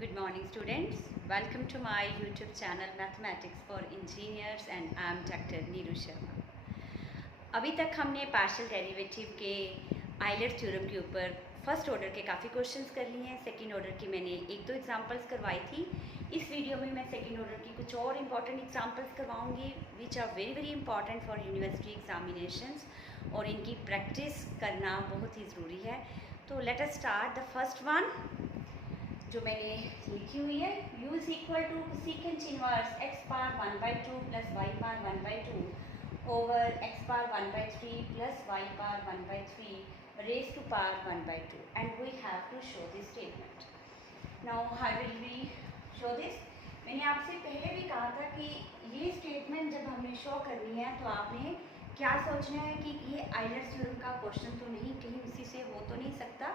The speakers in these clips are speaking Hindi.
Good morning students. Welcome to my YouTube channel Mathematics for Engineers and I am Dr. Neeru Sharma. अभी तक हमने पार्शियल डेरिवेटिव के आइलर थ्योरम के ऊपर फर्स्ट ऑर्डर के काफ़ी क्वेश्चंस कर लिए हैं। सेकंड ऑर्डर की मैंने एक दो एग्जांपल्स करवाई थी। इस वीडियो में मैं सेकंड ऑर्डर की कुछ और इम्पॉर्टेंट एग्जांपल्स करवाऊंगी which are very very important for university examinations और इनकी प्रैक्टिस करना बहुत ही ज़रूरी है। तो let us start the first one जो मैंने लिखी हुई है, u is equal to secant inverse x power 1/2 plus y power 1/2 over x power 1/3 plus y power 1/3 raise to power 1/2 and we have to show this statement. Now how will we show this? मैंने आपसे पहले भी कहा था कि ये स्टेटमेंट जब हमें शो करनी है तो आपने क्या सोचना है कि ये आइलर थ्योरम का क्वेश्चन तो नहीं, कहीं उसी से हो तो नहीं सकता,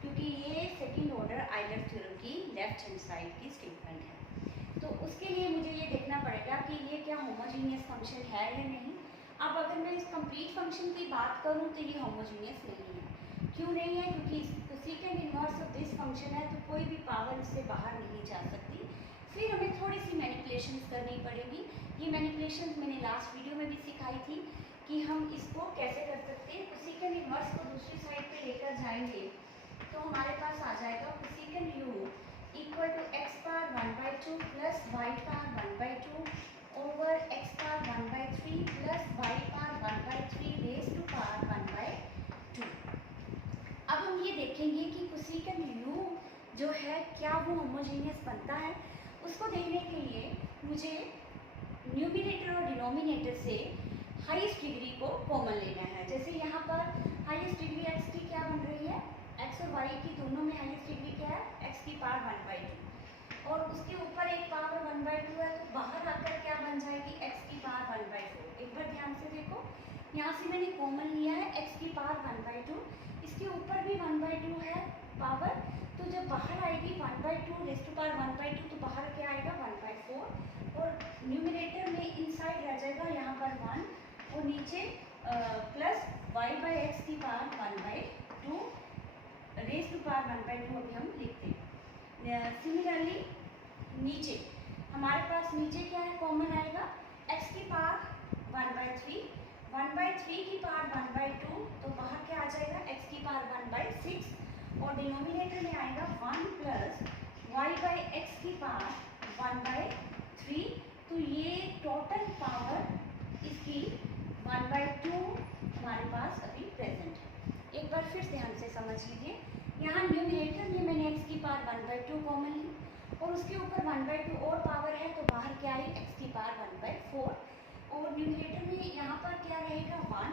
क्योंकि ये सेकंड ऑर्डर आइलर थ्योरम की लेफ्ट हैंड साइड की स्टेटमेंट है। तो उसके लिए मुझे ये देखना पड़ेगा कि ये क्या होमोजीनियस फंक्शन है या नहीं। अब अगर मैं इस कंप्लीट फंक्शन की बात करूँ तो ये होमोजीनियस नहीं है। क्यों नहीं है? क्योंकि सीकेंड इनवर्स ऑफ दिस फंक्शन है तो कोई भी पावर इससे बाहर नहीं जा सकती। फिर हमें थोड़ी सी मैनिपुलेशंस करनी पड़ेगी। ये मैनिपुलेशंस मैंने लास्ट वीडियो में भी सिखाई थी कि हम इसको कैसे कर सकते हैं। सीकेंड इनवर्स को दूसरी साइड पे लेकर जाएंगे तो हमारे पास आ जाएगा cosecant u equal to x power 1/2 plus y power 1/2 over x power 1/3 plus y power 1/3 raise to power 1/2। अब हम ये देखेंगे कि कोसेकेंट u जो है क्या वो होमोजीनियस बनता है। उसको देखने के लिए मुझे न्यूमिनेटर और डिनोमिनेटर से हाईएस्ट डिग्री को कॉमन लेना है। जैसे यहाँ पर हाईएस्ट डिग्री x की क्या बन रही है, x और y की दोनों में हाईएस्ट डिग्री क्या है, x की पावर 1/2 और उसके ऊपर एक पावर 1/2 है तो बाहर आकर क्या बन जाएगी, x की पावर 1/4। एक बार ध्यान से देखो, यहाँ से मैंने कॉमन लिया है x की पावर 1/2, इसके ऊपर भी 1/2 है पावर, तो जब बाहर आएगी 1/2 रेज़ टू पावर 1/2 तो बाहर क्या आएगा 1/4 और न्यूमिनेटर में इनसाइड रह जाएगा यहाँ पर 1 और नीचे प्लस y/x की पावर 1/2 रेज टू पावर 1/2 अभी हम लिखते हैं। सिमिलरली नीचे हमारे पास नीचे क्या है, कॉमन आएगा x की पावर 1/3 की पावर 1/2 तो बाहर क्या आ जाएगा x की पावर 1/6 और डिनोमिनेटर में आएगा 1 प्लस y/x की पावर 1/3। तो ये टोटल पावर इसकी 1/2 हमारे पास अभी प्रेजेंट है। एक बार फिर ध्यान से समझ लीजिए, यहाँ न्यूमिनेटर में मैंने x की पावर 1/2 कॉमन ली और उसके ऊपर 1/2 और पावर है तो बाहर क्या है x की पावर 1/4 और न्यूमिनेटर में यहाँ पर क्या रहेगा 1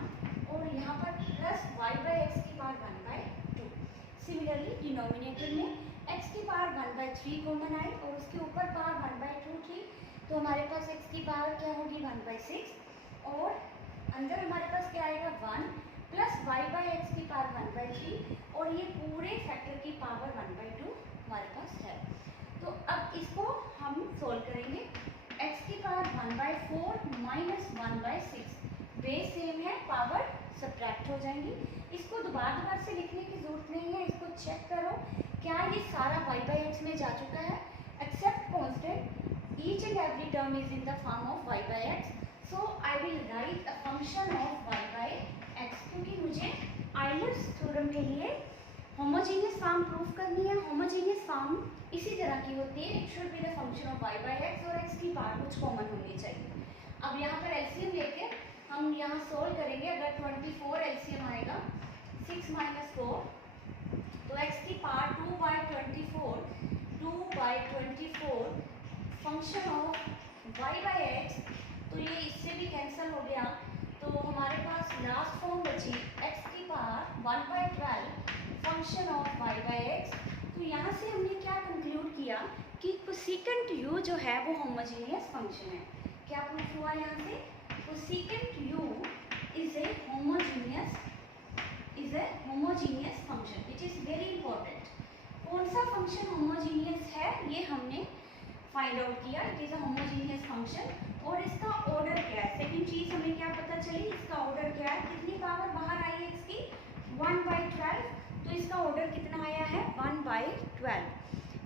और यहाँ पर प्लस y/x की पावर 1/2। सिमिलरली डिनोमिनेटर में x की पावर 1/3 कॉमन आई और उसके ऊपर पावर 1/2 थी तो हमारे पास x की पावर क्या होगी 1/6 और अंदर हमारे पास क्या आएगा 1 प्लस y/x की पावर 1/3 और ये पूरे फैक्टर की पावर 1/2 हमारे पास है। तो अब इसको हम सोल्व करेंगे। x की पावर 1/4 माइनस 1/6 बेस सेम है, पावर सब्ट्रैक्ट हो जाएंगी। इसको दोबारा से लिखने की जरूरत नहीं है, इसको चेक करो क्या ये सारा y/x में जा चुका है। Except constant each and every term is in the form of y/x, so I will write a function of y/x क्योंकि मुझे आइलर्स थ्योरम के लिए होमोजीनियस फॉर्म प्रूफ करनी है। होमोजीनियस फॉर्म इसी तरह की होती है, it should be the function of y/x और x की पावर कुछ कॉमन होनी चाहिए। अब यहाँ पर एलसीएम लेके हम यहाँ सोल्व करेंगे। अगर 24 एलसीएम आएगा 6 - 4 तो x की पावर 2/24 फंक्शन ऑफ y/x, तो ये इससे भी कैंसिल हो गया तो हमारे पास लास्ट फॉर्म बची x की पावर 1/12 फंक्शन ऑफ y/x। तो यहाँ से हमने क्या कंक्लूड किया कि कोसेकेंट u जो है वो होमोजीनियस फंक्शन है। क्या प्रूफ हुआ यहाँ से? Cosecant u is a homogeneous function, it is very important. कौन सा फंक्शन होमोजीनियस है ये हमने फाइंड आउट किया, it is a homogeneous function और इसका ऑर्डर क्या है। सेकंड चीज हमें क्या पता चली, इसका ऑर्डर क्या है, कितनी पावर बाहर आई है इसकी 1/12 तो इसका ऑर्डर कितना आया है 1/12।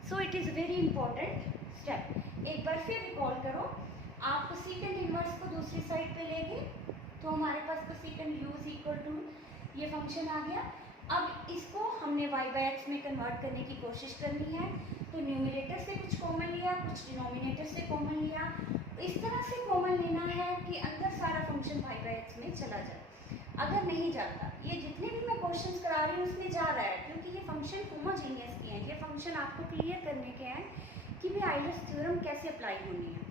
So it is very important step. एक बार फिर रिकॉल करो, आप कोसेकेंट इनवर्स को दूसरी साइड पे ले गए तो हमारे पास cosecant u is equal to ये फंक्शन आ गया। अब इसको हमने y बाय एक्स में कन्वर्ट करने की कोशिश करनी है, तो न्यूमरेटर से कुछ कॉमन लिया, कुछ डिनोमिनेटर से कॉमन लिया। इस तरह से कॉमन लेना है कि अंदर सारा फंक्शन y बाय एक्स में चला जाए। अगर नहीं जाता, ये जितने भी मैं क्वेश्चंस करा रही हूँ उसमें जा रहा है, क्योंकि ये फंक्शन होमोजीनियस के हैं। ये फंक्शन आपको क्लियर करने के हैं कि भी आइलर्स थ्योरम कैसे अप्लाई होनी है,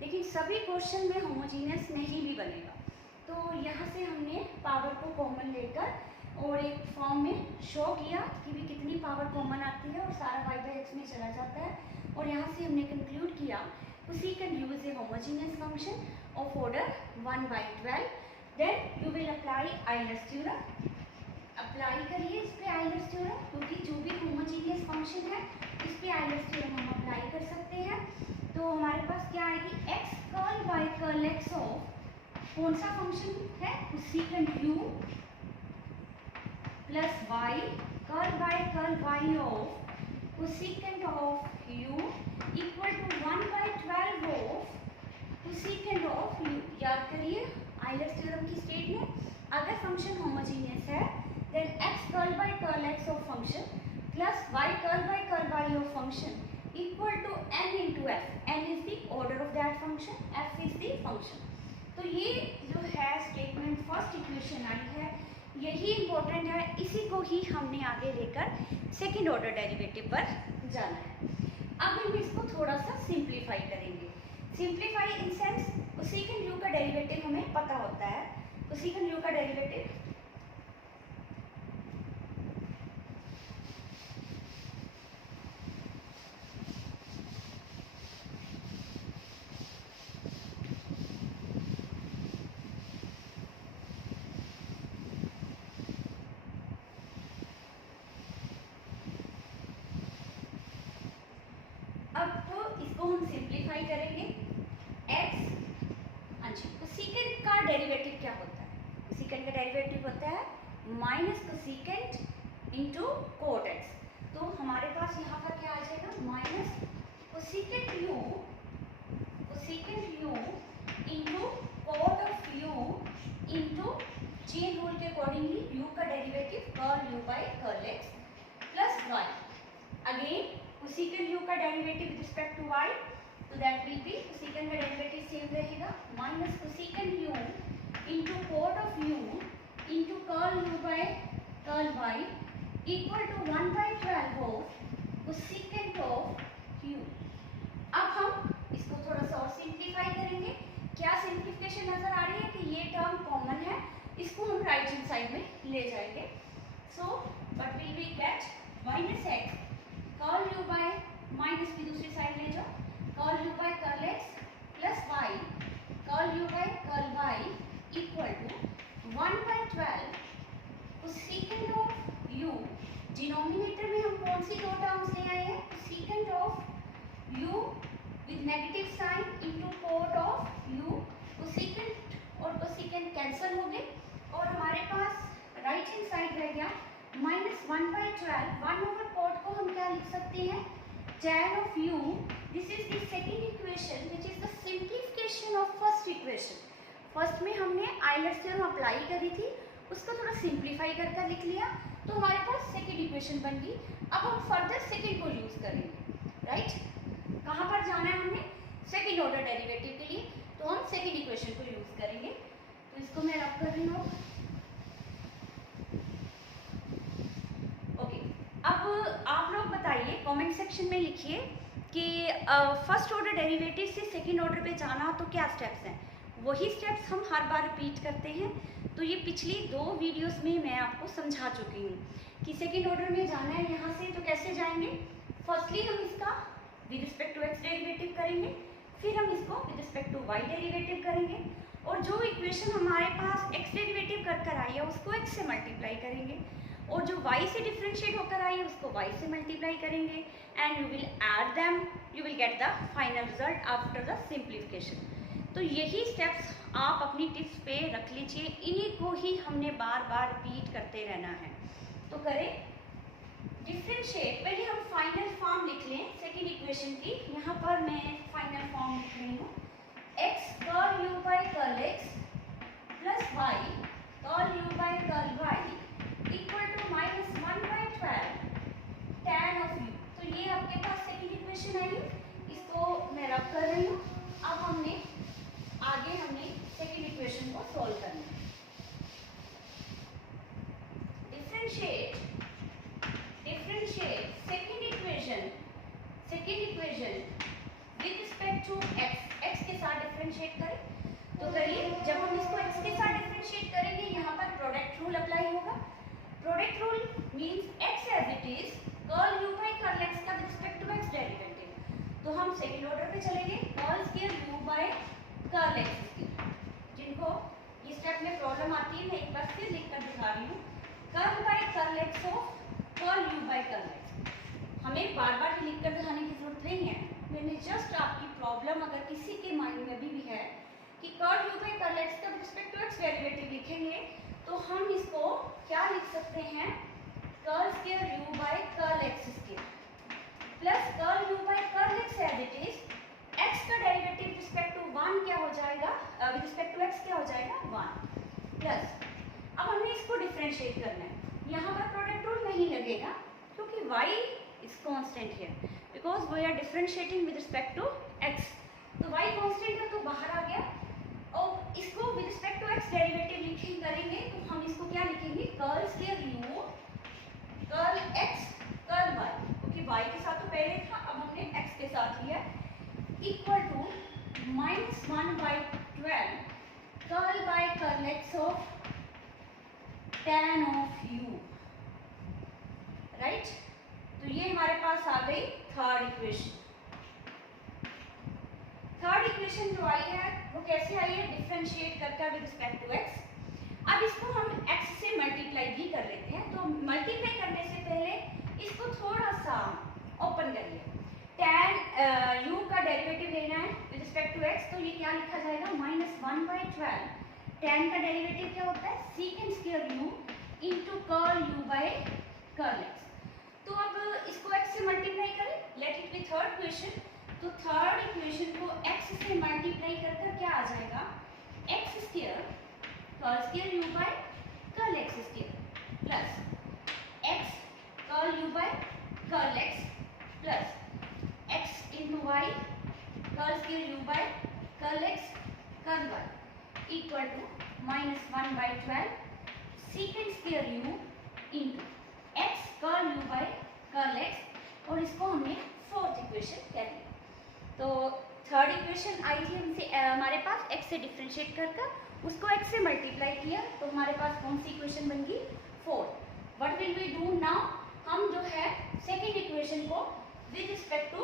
लेकिन सभी क्वेश्चन में होमोजीनियस नहीं भी बनेगा। तो यहाँ से हमने पावर को कॉमन लेकर और एक फॉर्म में शो किया कि भी कितनी पावर कॉमन आती है और सारा y बाय एक्स में चला जाता है। और यहाँ से हमने कंक्लूड किया cosecant u is a homogeneous function of order 1/12। Then you will apply Euler's theorem. Apply करिए इस पे आइलर्स थ्योरम, क्योंकि जो भी होमोजीनियस फंक्शन है इस पे आइलर्स थ्योरम हम अप्लाई कर सकते हैं। तो हमारे पास क्या आएगी, x curl by curl x of कौन सा फंक्शन है, cosecant u plus y curl by curl y of cosecant of u equal to 1/12 of cosecant of u। याद करिए आइलर्स थ्योरम की स्टेटमेंट, अगर फंक्शन होमोजीनियस है then x curl by curl x of function plus y curl by curl y of function equal to n into f। n is the order of that function, f is the function. तो ये जो है स्टेटमेंट फर्स्ट इक्वेशन आई है, यही इंपॉर्टेंट है, इसी को ही हमने आगे लेकर सेकेंड ऑर्डर डेरिवेटिव पर जाना है। अब हम इसको थोड़ा सा सिंप्लीफाई करेंगे। Simplify in sense cosecant u का डेरिवेटिव हमें पता होता है। कोसेकेंट u का डेरिवेटिव हम सिंप्लीफाई करेंगे x। अच्छा, कोसेकेंट का डेरिवेटिव क्या होता है, कोसेकेंट का डेरिवेटिव होता है minus cosecant into cot x। तो हमारे पास यहाँ पर क्या आ जाएगा, minus cosecant u into cot of u into chain rule के अकॉर्डिंगली u का derivative curl u by curl x plus y। Again cosecant u का derivative with respect to y, तो दैट विल बी कोसेकेंट का डेरिवेटिव सेम रहेगा minus cosecant u into cot of u into curl u by curl y equal to 1/12 of cosecant of u। अब हम इसको थोड़ा सा और सिंप्लीफाई करेंगे। क्या सिंप्लीफिकेशन नजर आ रही है कि ये टर्म कॉमन है, इसको हम राइट हैंड साइड में ले जाएंगे। So what will we get, minus x curl u by, minus भी दूसरी साइड ले जाओ, curl u by curl x plus y curl u by curl y equal to 1/12 cosecant of u। Denominator में हम कौन सी दो टर्म्स ले आए हैं, cosecant of u with negative sign into cot of u। Cosecant और कोसेकेंट कैंसिल हो गए और हमारे पास राइट हैंड साइड रह गया माइनस 1/12। 1 ओवर कोट को हम क्या लिख सकते हैं, tan of u। This is the second equation which is the simplification of first equation. First में हमने आइलर्स थ्योरम अप्लाई करी थी, उसको थोड़ा सिंप्लीफाई कर लिख लिया, तो हमारे पास सेकंड इक्वेशन बन गई। अब हम फर्दर सेकंड को यूज करेंगे, राइट। कहाँ पर जाना है हमने, सेकंड ऑर्डर डेरिवेटिव के लिए, तो हम सेकंड इक्वेशन को यूज करेंगे। तो इसको मैं रब कर रही हूँ। अब आप लोग बताइए, कमेंट सेक्शन में लिखिए कि फर्स्ट ऑर्डर डेरिवेटिव से सेकंड ऑर्डर पे जाना तो क्या स्टेप्स हैं। वही स्टेप्स हम हर बार रिपीट करते हैं। तो ये पिछली 2 वीडियोस में मैं आपको समझा चुकी हूँ कि सेकंड ऑर्डर में जाना है यहाँ से, तो कैसे जाएंगे। फर्स्टली हम इसका with respect to x derivative करेंगे, फिर हम इसको with respect to y derivative करेंगे, और जो इक्वेशन हमारे पास एक्स डेरिवेटिव कर आई है उसको एक्स से मल्टीप्लाई करेंगे, और जो y से डिफ्रेंशिएट होकर आई है उसको y से मल्टीप्लाई करेंगे, and you will add them, you will get the final result after the simplification. तो यही स्टेप्स आप अपनी टिप्स पे रख लीजिए, इन्हीं को ही हमने बार बार रिपीट करते रहना है। तो करें डिफ्रेंशिएट, पहले हम फाइनल फॉर्म लिख लें इक्वेशन की। यहाँ पर मैं फाइनल फॉर्म लिख रही हूँ, x curl u by curl x plus y curl u by curl y equal to -1/12 tan of u. तो ये आपके पास सेकंड इक्वेशन आई, इसको मैं रब कर रही हूँ। अब हमने सेकंड इक्वेशन को सॉल्व करना है। Differentiate second equation with respect to x के साथ डिफरेंशिएट करें। तो करिए, जब हम इसको एक्स के साथ डिफरेंशिएट करेंगे, यहाँ पर प्रोडक्ट रूल अप्लाई होगा। Product rule means x as it is curl u by curl x का with respect to x derivative. तो हम सेकंड ऑर्डर पे चलेंगे, curl square u by curl x square. जिनको ये स्टेप में प्रॉब्लम आती है, मैं एक बार फिर लिख कर दिखा रही हूँ, curl by curl x of curl u by curl x. हमें बार बार लिख कर दिखाने की जरूरत नहीं है, मैंने जस्ट आपकी प्रॉब्लम अगर किसी के माइंड में भी है कि curl u by curl x का with respect to x derivative लिखेंगे, तो हम इसको क्या लिख सकते हैं, curl square u by curl x square plus curl u by curl x as it is, x का डेरिवेटिव विद रिस्पेक्ट टू 1 क्या हो जाएगा, विद रिस्पेक्ट टू एक्स क्या हो जाएगा 1 प्लस। अब हमने इसको डिफरेंशिएट करना है। यहाँ पर प्रोडक्ट रूल नहीं लगेगा क्योंकि y is constant here because we are differentiating with respect to x। तो y कांस्टेंट है तो बाहर आ गया, और इसको with respect to x derivative लिखिंग करेंगे तो हम इसको क्या लिखेंगे, curl square u curl x curl y, क्योंकि y के साथ तो पहले था, अब हमने x के साथ लिया, equal to -1/12 curl by curl x of tan of u, right. तो ये हमारे पास आ गई थर्ड इक्वेशन। थर्ड इक्वेशन जो आई है वो कैसे आई है, डिफरेंशिएट करके विद रिस्पेक्ट टू x। अब इसको हम x से मल्टीप्लाई भी कर लेते हैं, तो मल्टीप्लाई करने से पहले इसको थोड़ा सा ओपन करिए। tan u का डेरिवेटिव लेना है विद रिस्पेक्ट टू x, तो ये क्या लिखा जाएगा, -1/12 tan का डेरिवेटिव क्या होता है, secant square u into curl u by curl x। तो अब इसको x से मल्टीप्लाई करें, let it be third equation. तो थर्ड इक्वेशन को x से मल्टीप्लाई कर क्या आ जाएगा, x square curl square u by curl x square plus x curl u by curl x plus x into y curl square u by curl x curl y equal to -1/12 secant square u into x curl u by curl x, और इसको हमने फोर्थ इक्वेशन कह दिया। तो थर्ड इक्वेशन आई थी हमसे हमारे पास x से डिफरेंशिएट कर उसको x से मल्टीप्लाई किया, तो हमारे पास कौन सी इक्वेशन बन गई, fourth. What will we do now, हम जो है सेकेंड इक्वेशन को with respect to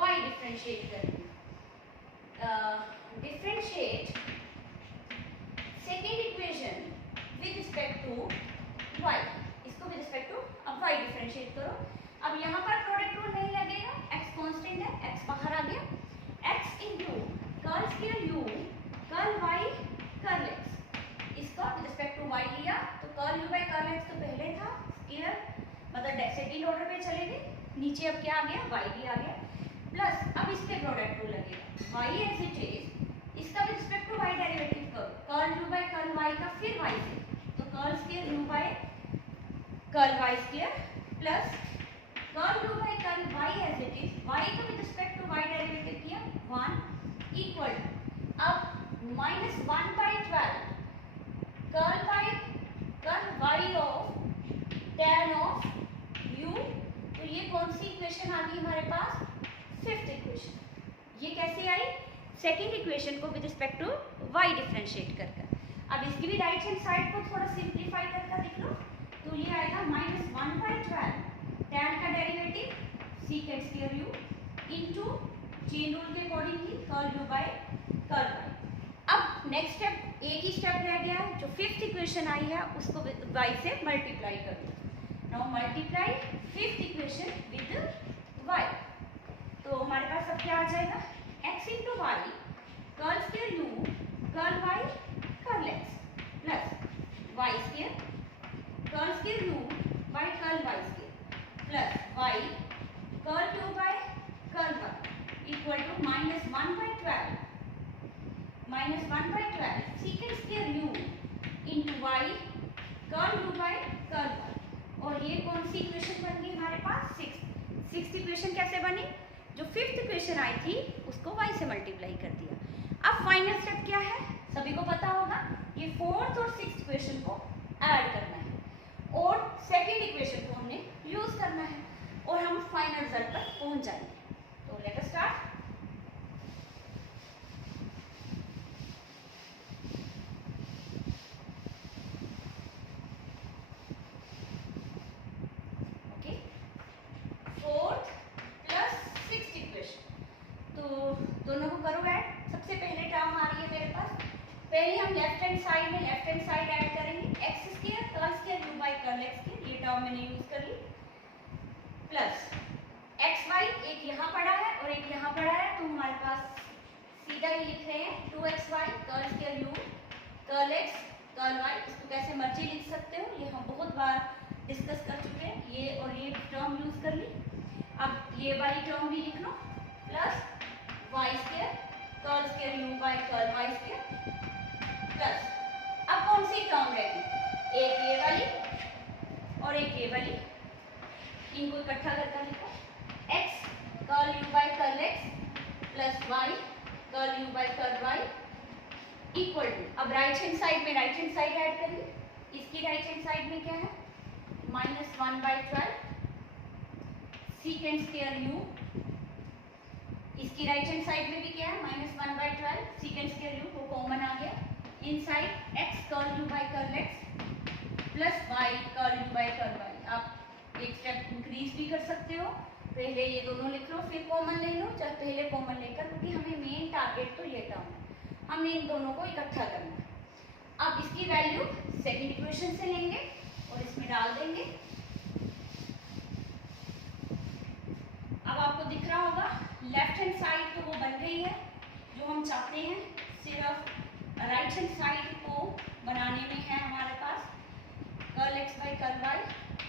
y differentiate करेंगे। Differentiate second equation with respect to y, इसको विद रिस्पेक्ट टू अब y डिफरेंशिएट करो। अब यहाँ पर प्रोडक्ट रूल नहीं लगेगा, x कांस्टेंट है, x बाहर आ गया, x into curl square u curl y curl x, इसका विद रिस्पेक्ट टू y लिया, तो curl u by curl x तो पहले था, स्क्वायर मतलब सेकंड ऑर्डर पे चले गए, नीचे अब क्या आ गया, y भी आ गया, प्लस अब इस पे प्रोडक्ट रूल लगेगा, y एज इट इज, इसका with respect to y derivative करो, curl u by curl y का फिर y से, तो curl square u by curl y square plus curl u by curl y as it is, y का with respect to y derivative किया 1 इक्वल, अब -1/12 curl by curl y of tan of u। तो ये कौन सी इक्वेशन आ गई हमारे पास, फिफ्थ इक्वेशन। ये कैसे आई, सेकेंड इक्वेशन को with respect to y differentiate कर। अब इसकी भी राइट हैंड साइड को थोड़ा सिंप्लीफाई करके लिख लो, तो ये आएगा -1/12 tan का derivative secant square u into chain rule के accordingly curl u by curl y। अब नेक्स्ट स्टेप, एक ही स्टेप रह गया है, जो फिफ्थ इक्वेशन आई है उसको y से मल्टीप्लाई कर दो। Now multiply fifth equation with y, तो हमारे पास अब क्या आ जाएगा, x into y curl square u curl y curl x plus y square curl square u by curl y square plus y curl u by curl -1/12 secant square u into y curl u by curl y। और ये कौन सी इक्वेशन बन गई हमारे पास? सिक्स्थ इक्वेशन कैसे बनी? जो फिफ्थ इक्वेशन आई थी उसको y से मल्टीप्लाई कर दिया। अब फाइनल स्टेप क्या है? सभी को पता होगा, ये फोर्थ और सिक्स्थ इक्वेशन को ऐड करना है और सेकेंड इक्वेशन को हमने यूज करना है और हम फाइनल रिजल्ट पर पहुंच जाएंगे। तो let us start. Okay, fourth plus sixth equation, तो दोनों को करो ऐड। सबसे पहले टर्म आ रही है मेरे पास, पहले हम लेफ्ट हैंड साइड ऐड करेंगे x square curl square u by curl x square, ये टर्म मैंने यूज कर ली, प्लस एक्स वाई एक यहाँ पड़ा है और एक यहाँ पड़ा है, तो हमारे पास सीधा ही लिख रहे हैं 2xy curl square u curl x curl y। इसको कैसे मर्जी लिख सकते हो, ये हम बहुत बार डिस्कस कर चुके हैं। ये और ये टर्म यूज कर ली। अब ये वाली टर्म भी लिख लो, plus y square curl square u by curl y square, plus अब कौन सी टर्म रहेगी? एक ये वाली और एक ये वाली, इनको इकट्ठा करके लिखो, x curl u by curl x plus y curl u by curl y equal to, अब राइट हैंड साइड ऐड करिए। इसकी राइट हैंड साइड में क्या है? -1/12 secant square u। इसकी राइट हैंड साइड में भी क्या है? -1/12 secant square u, वो कॉमन आ गया। Inside x curl u by curl x plus y curl u by curl y। आप एक स्टेप इंक्रीज भी कर सकते हो, पहले ये दोनों लिख लो फिर कॉमन ले लो, चाहे पहले कॉमन लेकर, क्योंकि हमें मेन टारगेट तो ये टर्म है, हमने इन दोनों को इकट्ठा करना है। अब इसकी वैल्यू सेकंड इक्वेशन से लेंगे और इसमें डाल देंगे। अब आपको दिख रहा होगा लेफ्ट हैंड साइड तो वो बन गई है जो हम चाहते हैं, सिर्फ राइट हैंड साइड को बनाने में है हमारे पास curl x by curl y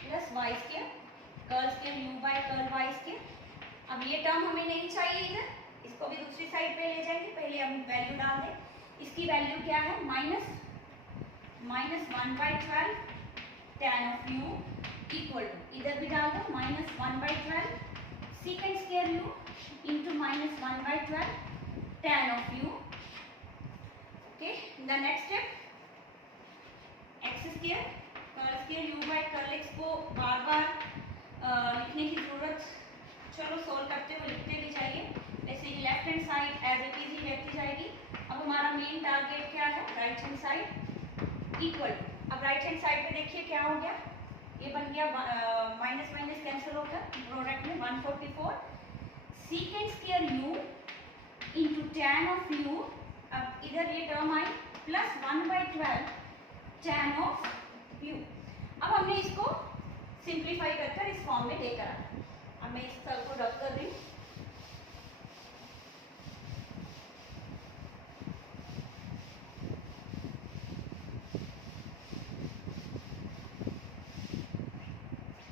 plus y square curl square u by curl y square. अब ये टर्म हमें नहीं चाहिए इधर, इसको भी दूसरी साइड पे ले जाएंगे। पहले हम वैल्यू डाल दें, इसकी वैल्यू क्या है? -1/12 tan of u equal to, इधर भी डाल दो, -1/12 secant square u into -1/12 tan of u। Okay, the next step x square curl square u by curl x को बार बार लिखने की जरूरत, चलो सोल्व करते हुए लिखते भी जाइए। वैसे ये left hand side as it is ही रहती जाएगी। अब हमारा मेन टारगेट क्या है? Right hand side equal to, अब राइट हैंड साइड पे देखिए क्या हो गया, ये बन गया माइनस माइनस कैंसिल होकर प्रोडक्ट में 144 secant square u into tan of u। अब इधर ये term I plus 1/12 tan of u। अब हमने इसको सिंप्लीफाई कर इस फॉर्म में लेकर आना। अब मैं इस सेल को रब कर रही हूँ।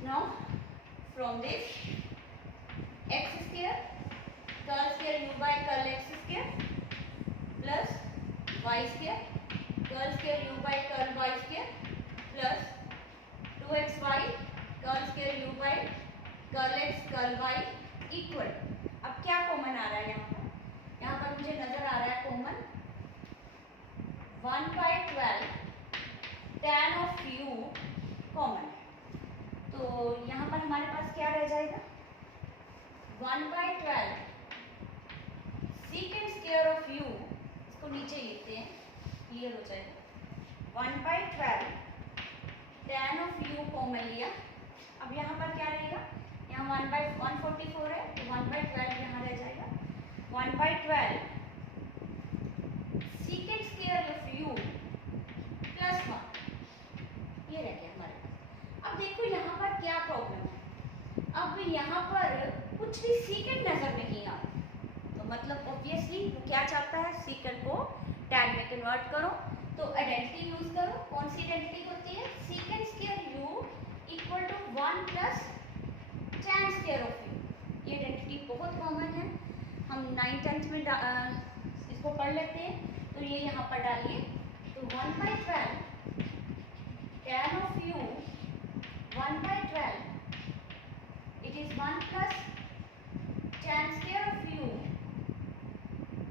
Now from this x square curl square u by curl x square plus y square curl square u by curl y square plus 2xy curl square u by curl x curl y equal. अब क्या कॉमन आ रहा है यहाँ पर मुझे नजर आ रहा है common 1/12 tan of u common, तो यहाँ पर हमारे पास क्या रह जाएगा? 1/12 secant square of u, इसको नीचे लिखते हैं, क्लियर हो जाएगा। 1/12 tan of u कॉमन लिया। अब यहाँ पर क्या रहेगा? यहाँ 1/144 है, तो 1/12 यहाँ रह जाएगा। 1/12 secant square of u plus 1, ये रह गया हमारे पास। अब देखो यहाँ पर क्या प्रॉब्लम है, अब यहाँ पर कुछ भी सीकेंट नजर नहीं आ रहा, तो मतलब ऑब्वियसली वो क्या चाहता है? सीकेंट को टैन में कन्वर्ट करो, तो आइडेंटिटी यूज करो। कौन सी आइडेंटिटी होती है? Secant square u equal to 1 plus tan square of u। ये आइडेंटिटी बहुत कॉमन है, हम 9th-10th में इसको पढ़ लेते हैं। तो ये यहाँ पर डालिए, तो 1/12 tan of u 1/12 it is 1 plus tan square of u,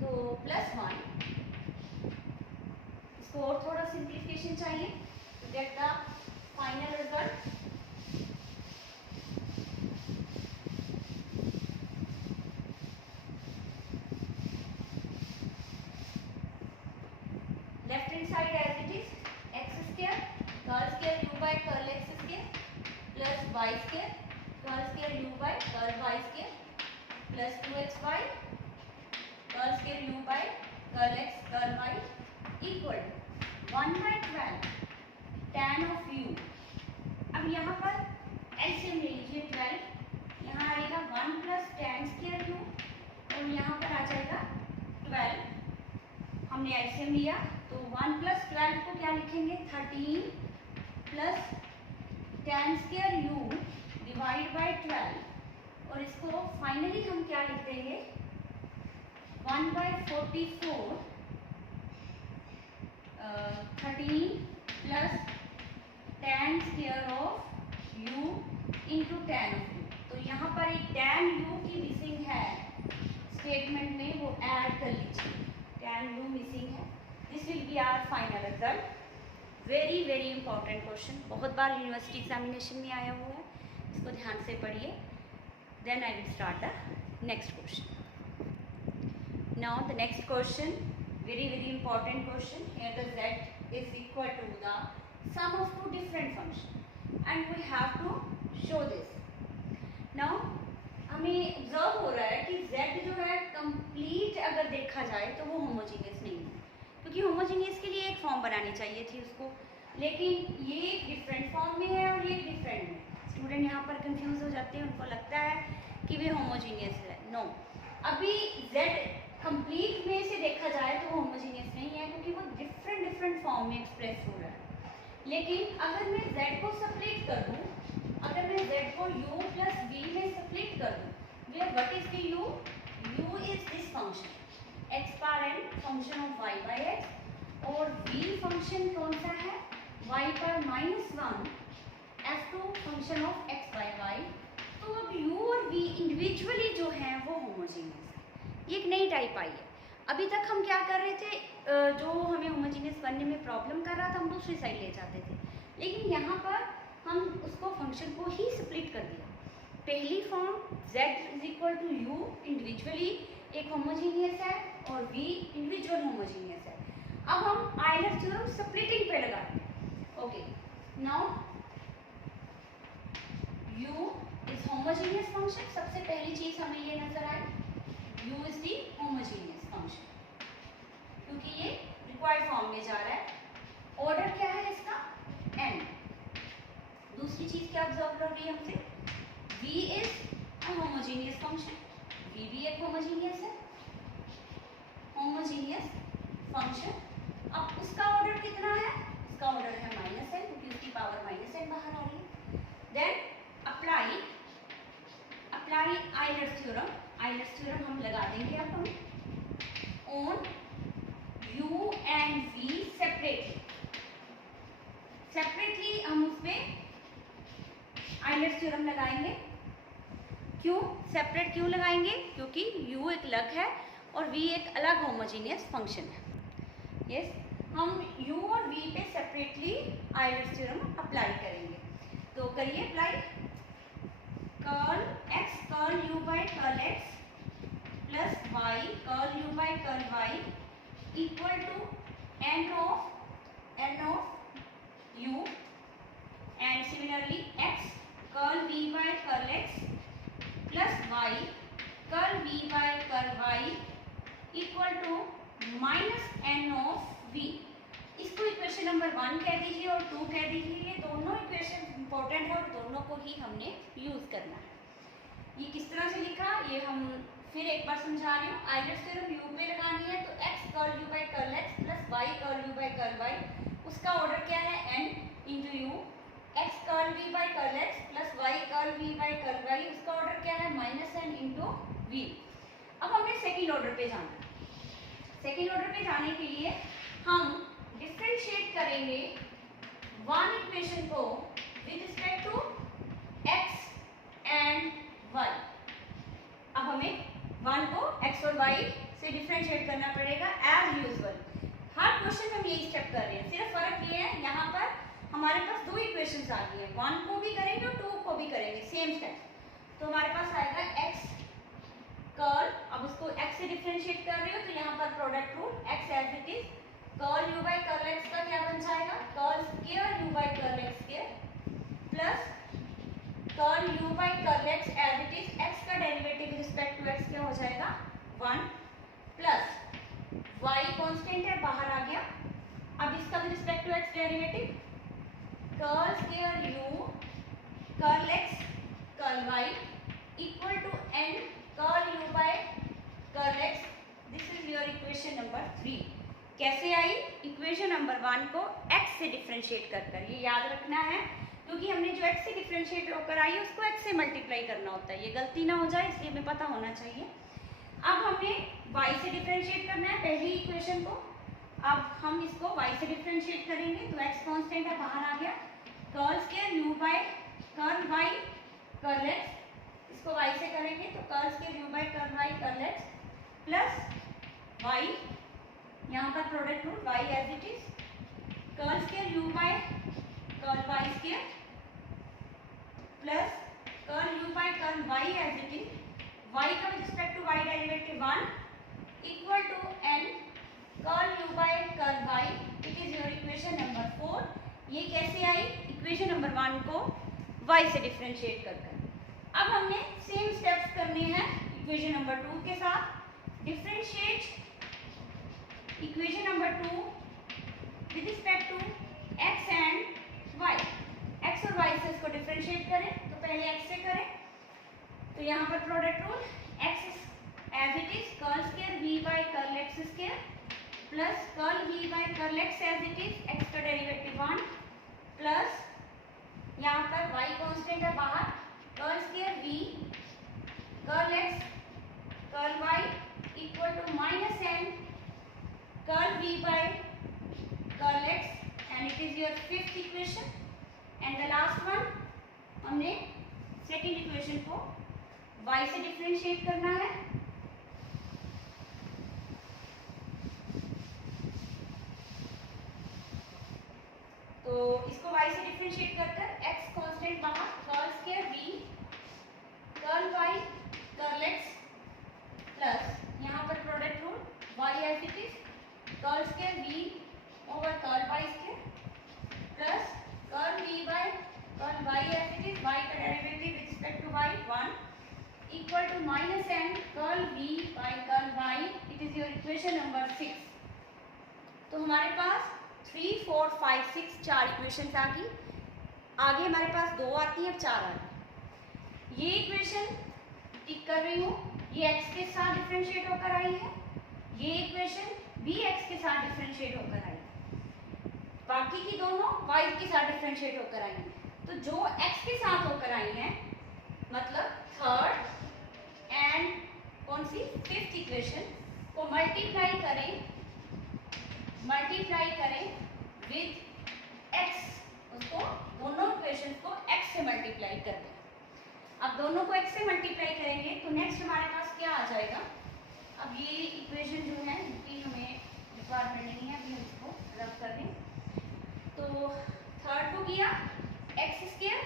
तो +1। इसको और थोड़ा सिंप्लीफिकेशन चाहिए to get the final result। Left hand side as it is x square curl square u by curl x square plus y square curl square u by curl y square plus 2xy curl square u by curl x curl y equal 1/12 tan of u। अब यहाँ पर एलसीएम ले लीजिए 12, यहाँ आएगा 1 प्लस tan स्क्वायर u और यहाँ पर आ जाएगा 12। हमने एलसीएम लिया तो 1 प्लस 12 को क्या लिखेंगे 13 plus tan square u divide by 12, और इसको फाइनली हम क्या लिख देंगे 1/44 13 plus tan square of u into tan of u। तो यहाँ पर एक tan u की मिसिंग है स्टेटमेंट में, वो ऐड कर लीजिए, tan u मिसिंग है। This will be our final result. Very very important question, बहुत बार यूनिवर्सिटी एग्जामिनेशन में आया हुआ है, इसको ध्यान से पढ़िए। Then I will start the next question. Now the next question, very very important question. Here the z is equal to the sum of two different functions and we have to show this. Now हमें ऑब्जर्व हो रहा है कि z जो है कंप्लीट अगर देखा जाए तो वो होमोजीनियस नहीं है, क्योंकि होमोजीनियस के लिए एक फॉर्म बनानी चाहिए थी उसको, लेकिन ये एक डिफरेंट फॉर्म में है और ये डिफरेंट में। स्टूडेंट यहाँ पर कंफ्यूज हो जाते हैं, उनको लगता है कि वे होमोजीनियस है। नो, अभी z कंप्लीट में से देखा जाए तो वो होमोजीनियस नहीं है, क्योंकि वो डिफरेंट फॉर्म में एक्सप्रेस हो रहा है। लेकिन अगर मैं z को सेपरेट कर दूं, अगर मैं z को u प्लस v में सेपरेट कर दूं, where what is the u? u is this function x power n function of y by x, और v फंक्शन कौन सा है y पर -1 f2 function of x by y। तो अब u और v इंडिविजुअली जो है वो होमोजीनियस है। ये एक नई टाइप आई है। अभी तक हम क्या कर रहे थे, जो हमें होमोजीनियस बनने में प्रॉब्लम कर रहा था हम दूसरी साइड ले जाते थे, लेकिन यहाँ पर हम उसको फंक्शन को ही स्प्लिट कर दिया। पहली form z is equal to u individually एक होमोजीनियस है और v इंडिविजुअल होमोजीनियस है। अब हम आयलर थ्योरम स्प्लिटिंग पे लगाते हैं। Okay, now u is homogeneous function. सबसे पहली चीज हमें ये नजर आई, u is the homogeneous function, क्योंकि ये रिक्वायर्ड फॉर्म में जा रहा है। ऑर्डर क्या है इसका n। दूसरी चीज क्या ऑब्जर्व कर रही है हमसे, v is a homogeneous function, v भी एक होमोजीनियस है, होमोजीनियस फंक्शन। अब उसका ऑर्डर कितना है, उसका ऑर्डर है -n, क्योंकि उसकी पावर -n बाहर आ रही है। Then apply Euler theorem. Euler theorem हम लगा देंगे अब हम on u and v separately हम उसमें आयलर थ्योरम लगाएंगे। क्यों सेपरेट क्यों लगाएंगे, क्योंकि u एक अलग है और v एक अलग होमोजीनियस फंक्शन है। यस, हम u और v पे सेपरेटली आयलर थ्योरम अप्लाई करेंगे। तो करिए apply. Curl x curl u by curl x plus y curl u by curl y equal to n of u, and similarly x curl v by curl x plus y curl v by curl y equal to -n of v। इसको इक्वेशन नंबर 1 कह दीजिए और 2 कह दीजिए। ये दोनों इक्वेशन इंपॉर्टेंट है और दोनों को ही हमने यूज करना है। ये किस तरह से लिखा ये हम फिर एक बार समझा रही हूँ। आयलर थ्योरम u पे लगानी है तो x curl u by curl x plus y curl u by curl y, उसका ऑर्डर क्या है n into u. x curl v by curl x plus y curl v by curl y, उसका ऑर्डर क्या है -n इंटू v। अब हमने सेकेंड सेकेंड ऑर्डर पे जाना है। सेकेंड ऑर्डर पे जाने के लिए हम डिफरेंशिएट करेंगे वन इक्वेशन को with respect to x and y। अब हमें वन को x और y से डिफरेंशिएट करना पड़ेगा एज यूजुअल। हर क्वेश्चन में हम यही स्टेप कर रहे हैं, सिर्फ फर्क ये है यहाँ पर हमारे पास दो इक्वेशंस आ गई है, वन को भी करेंगे और टू को भी करेंगे, सेम स्टेप। तो हमारे पास आएगा x कर्ल, अब उसको x से डिफरेंशिएट कर रहे हो तो यहाँ पर product rule x as it is curl u by curl x का क्या बन जाएगा, curl square u by curl x square plus curl u by curl x as it is x का derivative with respect to x क्या हो जाएगा 1 प्लस y कांस्टेंट है बाहर आ गया। अब इसका with respect to x derivative curl square u curl x curl y equal to n curl u by curl x। This is your equation number 3। कैसे आई? इक्वेशन नंबर 1 को x से डिफरेंशिएट कर ये याद रखना है, क्योंकि हमने जो x से डिफरेंशिएट होकर आई है उसको x से मल्टीप्लाई करना होता है, ये गलती ना हो जाए इसलिए हमें पता होना चाहिए। अब हमने y से डिफरेंशिएट करना है पहली इक्वेशन को, अब हम इसको y से डिफरेंशिएट करेंगे तो x कांस्टेंट है बाहर आ गया, curl square u by curl y curl x, इसको y से करेंगे तो curl square u by curl y curl x plus y, यहाँ पर product rule y as it is curl square u by curl y square plus curl u by curl y as it is y का with respect to y derivative 1 equal to n curl u by curl y। It is your equation number 4। ये कैसे आई? इक्वेशन नंबर 1 को y से डिफरेंशिएट कर। अब हमने सेम स्टेप्स करने हैं इक्वेशन नंबर 2 के साथ। Differentiate equation number 2 with respect to x and y। x और y से इसको डिफरेंशिएट करें तो पहले x से करें तो यहाँ पर product rule x as it is curl square v by curl x square plus curl v by curl x as it is x का डेरिवेटिव 1 प्लस यहाँ पर y कांस्टेंट है बाहर, curl square v curl x curl y equal to minus n curl v by curl x and it is your fifth equation. And the last one, हमने सेकेंड इक्वेशन को y से डिफरेंशिएट करना है तो इसको y से डिफरेंशिएट कर x कांस्टेंट बाहर, curl square v curl y curl x plus यहाँ पर product rule y as it is curl square v over curl y square plus curl v by curl y as it is y का derivative with respect to y 1 equal to minus n curl v by curl y। It is your equation number 6। तो हमारे पास 3, 4, 5, 6 4 इक्वेशन आ गई, आगे हमारे पास 2 आती है, 4 आ गई। ये इक्वेशन टिक कर रही हूँ, ये x के साथ डिफरेंशिएट होकर आई है, ये इक्वेशन भी x के साथ डिफरेंशिएट होकर आई है, बाकी की दोनों y के साथ डिफरेंशिएट होकर आई हैं। तो जो x के साथ होकर आई हैं मतलब थर्ड एंड कौन सी फिफ्थ इक्वेशन को मल्टीप्लाई करें विद x, उसको दोनों इक्वेशंस को x से मल्टीप्लाई कर दें। अब दोनों को x से मल्टीप्लाई करेंगे तो नेक्स्ट हमारे पास क्या आ जाएगा? अब ये इक्वेशन जो है इनकी हमें रिक्वायरमेंट नहीं है, अभी हम इसको रब कर दें। तो थर्ड को किया x square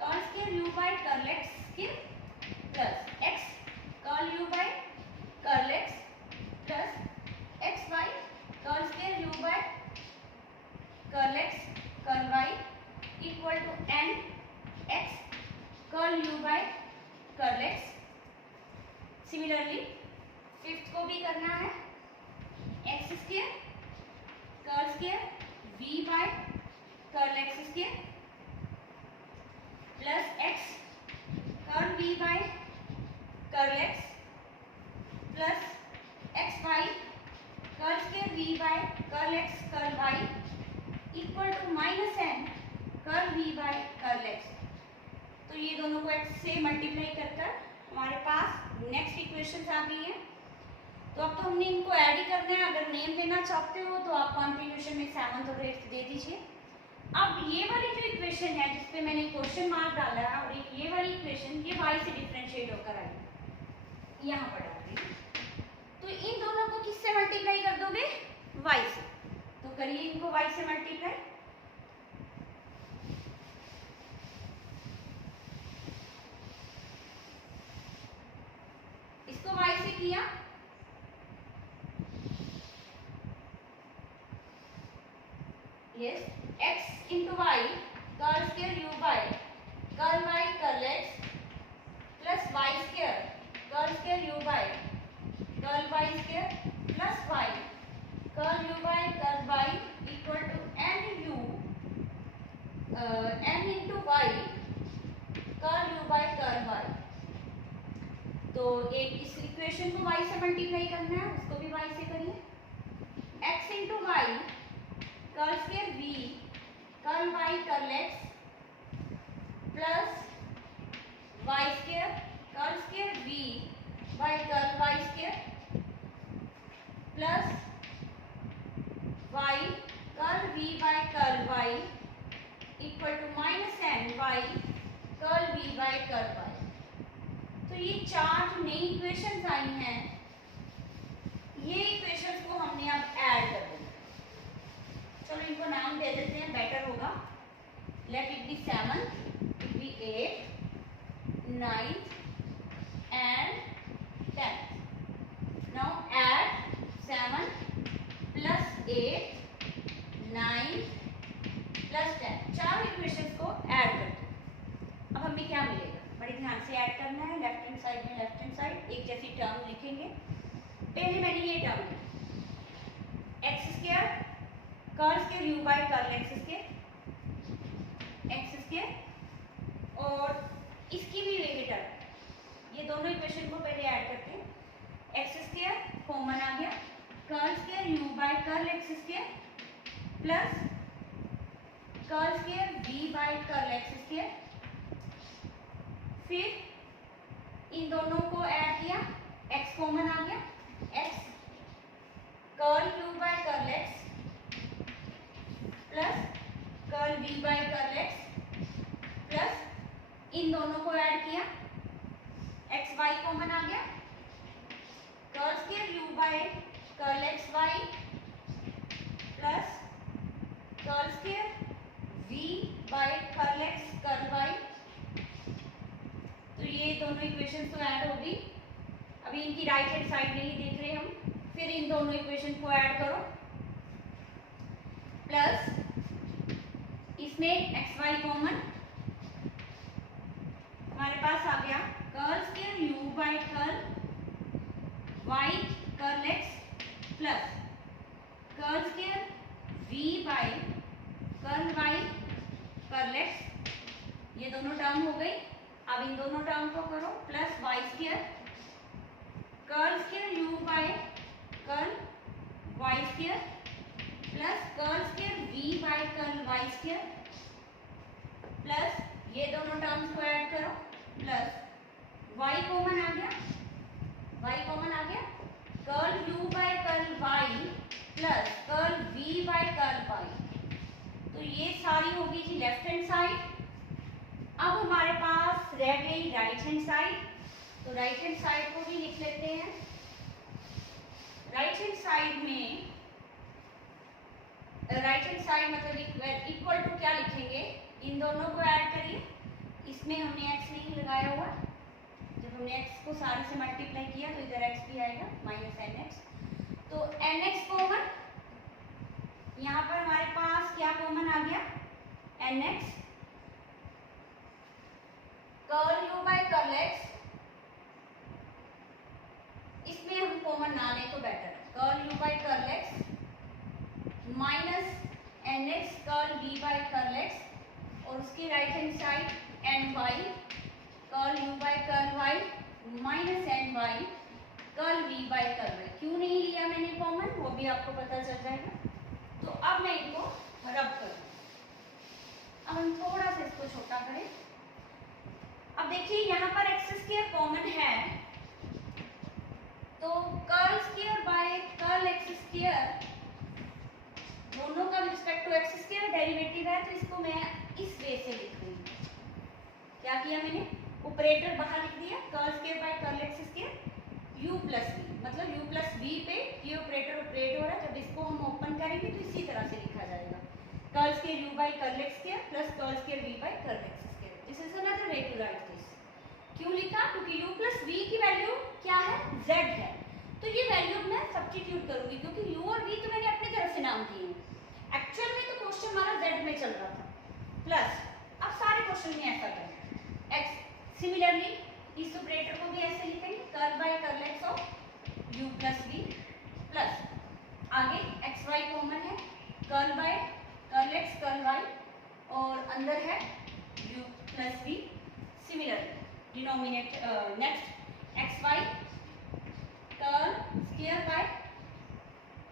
curl square u by curl x square plus x curl u by curl x plus x by curl square u by curl x curl y equal to n x curl u by curl x। Similarly fifth को भी करना है, x square curl square v by curl x square plus x curl v by curl x plus x by curl square v by curl x curl y equal to minus n curl v by curl x। तो ये दोनों को x से मल्टीप्लाई कर हमारे पास नेक्स्ट इक्वेशंस आ गई हैं। तो अब तो हमने इनको ऐड ही करना है। अगर नेम देना चाहते हो तो आप कॉन्ट्रीब्यूशन में 7th और 8th दे दीजिए। अब ये वाली जो इक्वेशन है जिसपे मैंने क्वेश्चन मार्क डाला है और एक ये वाली इक्वेशन, ये y से डिफरेंशिएट होकर आई, यहाँ पर डाल रही हूँ। तो इन दोनों को किससे मल्टीप्लाई कर दोगे? y से। तो करिए इनको y से मल्टीप्लाई। इसको y से किया, yes, x into y curl square u by curl y curl x plus y square curl square u by curl y square plus y curl u by curl y equal to n into y curl u by curl y। तो एक इस इक्वेशन को y से मल्टीप्लाई करना है, उसको भी y से करिए। x into y curl square v curl y curl x plus y square curl square v by curl y square plus y curl v by curl y equal to minus n y curl v by curl y। तो ये चार जो नई इक्वेशंस आई हैं, ये इक्वेशंस को हमने अब ऐड कर दिया। चलो इनको नाम दे देते हैं, बेटर होगा। Late it B 7, it be 8, 9 and 10. Now add 7 plus 8, 9 plus 10। चार इक्वेशंस को ऐड कर दो। अब हमें क्या मिलेगा? बड़े ध्यान से ऐड करना है। लेफ्ट हैंड साइड में लेफ्ट हैंड साइड एक जैसी टर्म लिखेंगे। पहले मैंने ये term x square curl square u by curl x square और इसकी भी वही टर्म। ये दोनों इक्वेशन को पहले ऐड करते हैं। एक्स स्क्वायर कॉमन आ गया, curl square u by curl x square plus curl square v by curl x square. फिर इन दोनों को ऐड किया, x कॉमन आ गया, x curl u by curl x plus curl v by curl x plus इन दोनों को ऐड किया, एक्स वाई कॉमन आ गया, curl square u by curl x y plus curl square v by curl x curl y. तो ये दोनों इक्वेशन तो ऐड होगी। अभी इनकी राइट हैंड साइड नहीं देख रहे हम। फिर इन दोनों इक्वेशन को ऐड करो, प्लस इसमें एक्स वाई कॉमन, हमारे पास आ गया curl square u by curl y curl x plus curl square v by curl y curl x। ये दोनों टर्म हो गई। अब इन दोनों टर्म को करो, plus y square curl square u by curl y square plus curl square v by curl y square plus ये दोनों टर्म्स को ऐड करो, प्लस y कॉमन आ गया, y कॉमन आ गया, curl u by curl y plus curl v by curl y। तो ये सारी होगी जी लेफ्ट हैंड साइड। अब हमारे पास रह गई राइट हैंड साइड। तो राइट हैंड साइड को भी लिख लेते हैं। राइट हैंड साइड में राइट हैंड साइड मतलब इक्वल टू क्या लिखेंगे? इन दोनों को ऐड करिए। इसमें हमने x नहीं लगाया हुआ, जब हमने x को सारे से मल्टीप्लाई किया तो इधर x भी आएगा माइनस nx। तो nx कॉमन, यहाँ पर हमारे पास क्या कॉमन आ गया? nx curl u by curl x, इसमें हम कॉमन ना लें तो बेटर है। Curl u by curl x minus nx curl v by curl x और उसकी right hand side ny curl u by curl y minus ny curl v by curl y। क्यों नहीं लिया मैंने कॉमन, वो भी आपको पता चल जाएगा। तो अब मैं इनको रब करूँ। अब हम थोड़ा सा इसको छोटा करें। अब देखिए यहाँ पर एक्स स्क्वायर कॉमन है, तो कर्ल स्क्वायर डेरिवेटिव है तो इसको मैं इस वे से लिखूंगी। क्या किया मैंने, ऑपरेटर बाहर लिख दिया, curl square by curl x square u plus v, मतलब u प्लस v पे ये ऑपरेटर ऑपरेट हो रहा है। जब इसको हम ओपन करेंगे तो इसी तरह से लिखा जाएगा, curl square u by curl x square plus curl square v by curl x square. This is another way to write this. क्यों लिखा, क्योंकि u प्लस v की वैल्यू क्या है, z है, तो ये वैल्यू मैं सब्स्टिट्यूट करूंगी क्योंकि u और v तो मैंने अपनी तरफ से नाम दिए हैं। एक्चुअल में तो क्वेश्चन हमारा z में चल रहा था, प्लस अब सारे क्वेश्चन में ऐसा करें x। सिमिलरली इस ऑपरेटर को भी ऐसे लिखेंगे, curl by curl x of u plus v plus आगे एक्स वाई कॉमन है, curl by curl x curl y और अंदर है u plus v। Similarly denominator next x y curl square by,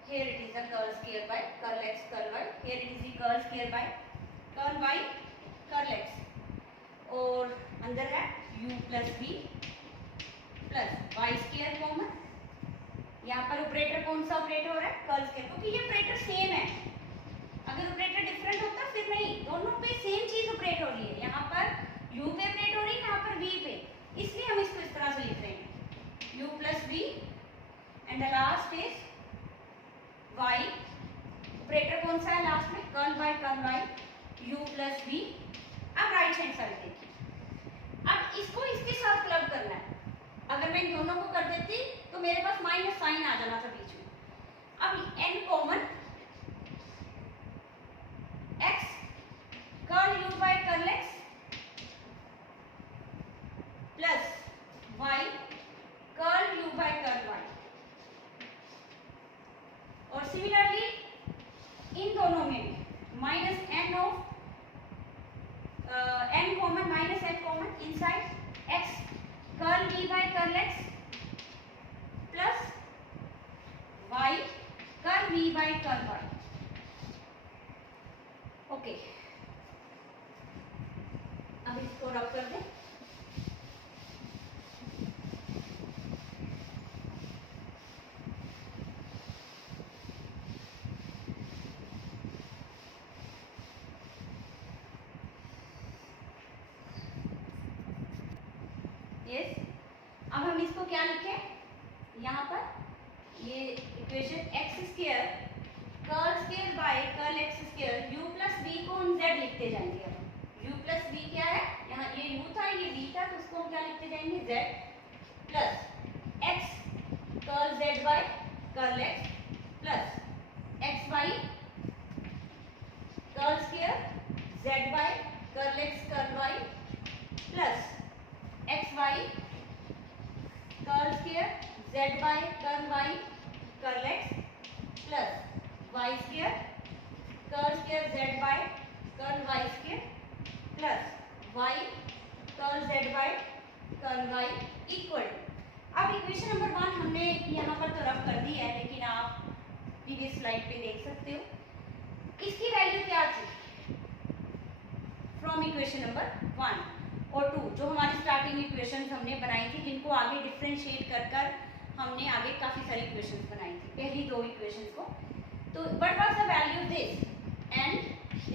here it is a curl square by curl x curl y, here it is the curl square by curl y curl x और अंदर है u plus v plus y square common. यहाँ पर ऑपरेटर कौन सा ऑपरेट हो रहा है, कर्ल स्क्वायर, क्योंकि ये ऑपरेटर सेम है। अगर ऑपरेटर डिफरेंट होता फिर नहीं, दोनों पे सेम चीज ऑपरेट हो रही है। यहाँ पर u पे ऑपरेट हो रही है, यहाँ पर v पे, इसलिए हम इसको इस तरह से लिख रहे हैं u plus v and the last is y। Operator कौन सा है लास्ट में, curl by curl y u plus v। अब राइट हैंड साइड देखिए, अब इसको इसके साथ क्लब करना है। अगर मैं इन दोनों को कर देती तो मेरे पास माइनस साइन आ जाना था बीच में। अब n common, x curl u by curl x plus y curl u by curl y। और सिमिलरली इन दोनों में minus n of n common, minus n common inside x curl v by curl x plus y curl v by curl y। Okay, अब इसको रब कर दें। यस, अब हम इसको क्या लिखें, यहाँ पर ये equation x square curl square by curl x square u plus v को हम z लिखते जाएंगे। अब u प्लस v क्या है, यहाँ ये u था ये v था, तो उसको हम क्या लिखते जाएंगे, z plus x curl z by curl x plus x y curl square z by curl x curl y plus x y curl square z by curl y curl x plus y square curl square z by curl y square plus y curl z by curl y equal. अब इक्वेशन नंबर 1 हमने यहाँ पर तो रफ कर दी है, लेकिन आप प्रीवियस स्लाइड पे देख सकते हो इसकी वैल्यू क्या थी फ्रॉम इक्वेशन नंबर 1 और 2, जो हमारी स्टार्टिंग इक्वेशंस हमने बनाई थी, जिनको आगे डिफरेंशिएट कर कर हमने आगे काफ़ी सारी इक्वेशंस बनाई थी, पहली 2 इक्वेशंस को। तो what was the value of this, n,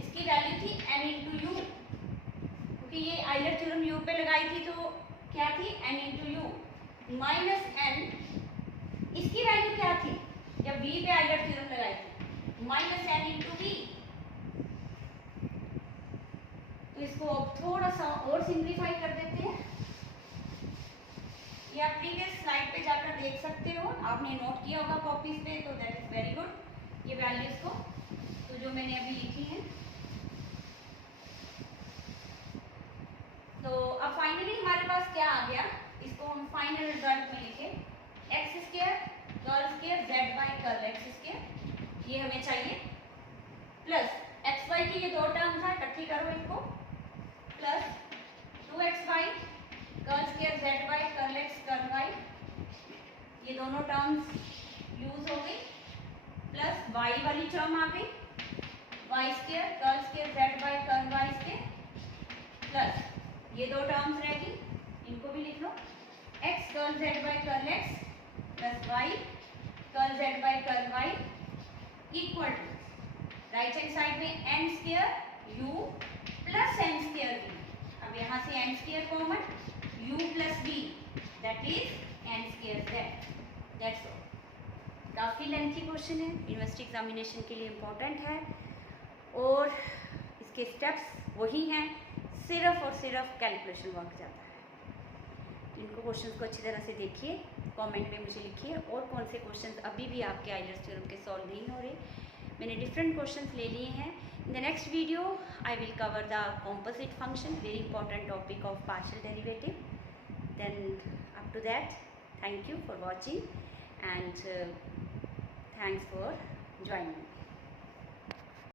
इसकी वैल्यू थी n इंटू यू, क्योंकि ये आइलर थ्योरम u पे लगाई थी तो क्या थी n into you minus n। इसकी वैल्यू क्या थी जब v पे आइलर थ्योरम लगाई थी, माइनस n इंटू v। तो इसको अब थोड़ा सा और सिंप्लीफाई कर देते हैं। ये आप प्रीवियस स्लाइड पे जाकर देख सकते हो, आपने नोट किया होगा कॉपीज पे, तो दैट इज वेरी गुड। ये वैल्यूज को तो जो मैंने अभी लिखी है, तो अब फाइनली हमारे पास क्या आ गया, इसको हम फाइनल रिजल्ट में लिखे x square curl square z by curl x square, ये हमें चाहिए, प्लस एक्स वाई की ये 2 टर्म था, इकट्ठी करो इसको, plus 2xy curl square z by curl x curl y, ये दोनों टर्म्स यूज हो गई, प्लस y वाली टर्म आ गई y square curl square z by curl y square, plus ये 2 टर्म्स रहेगी, इनको भी लिख लो x curl z by curl x plus y curl z by curl y equal to right hand side में n square u plus n square v। अब यहाँ से n square common, u plus v that is n square z। That's all. काफ़ी लेंथी क्वेश्चन है, यूनिवर्सिटी एग्जामिनेशन के लिए इम्पोर्टेंट है और इसके स्टेप्स वही हैं, सिर्फ और सिर्फ कैलकुलेशन वर्क ज़्यादा है। इनको क्वेश्चंस को अच्छी तरह से देखिए, कमेंट में मुझे लिखिए और कौन से क्वेश्चंस अभी भी आपके आइलर्स थ्योरम के सॉल्व नहीं हो रहे। मैंने डिफरेंट क्वेश्चंस ले लिए हैं। In the next video I will cover the composite function, very important topic of partial derivative. Then up to that, thank you for watching and thanks for joining.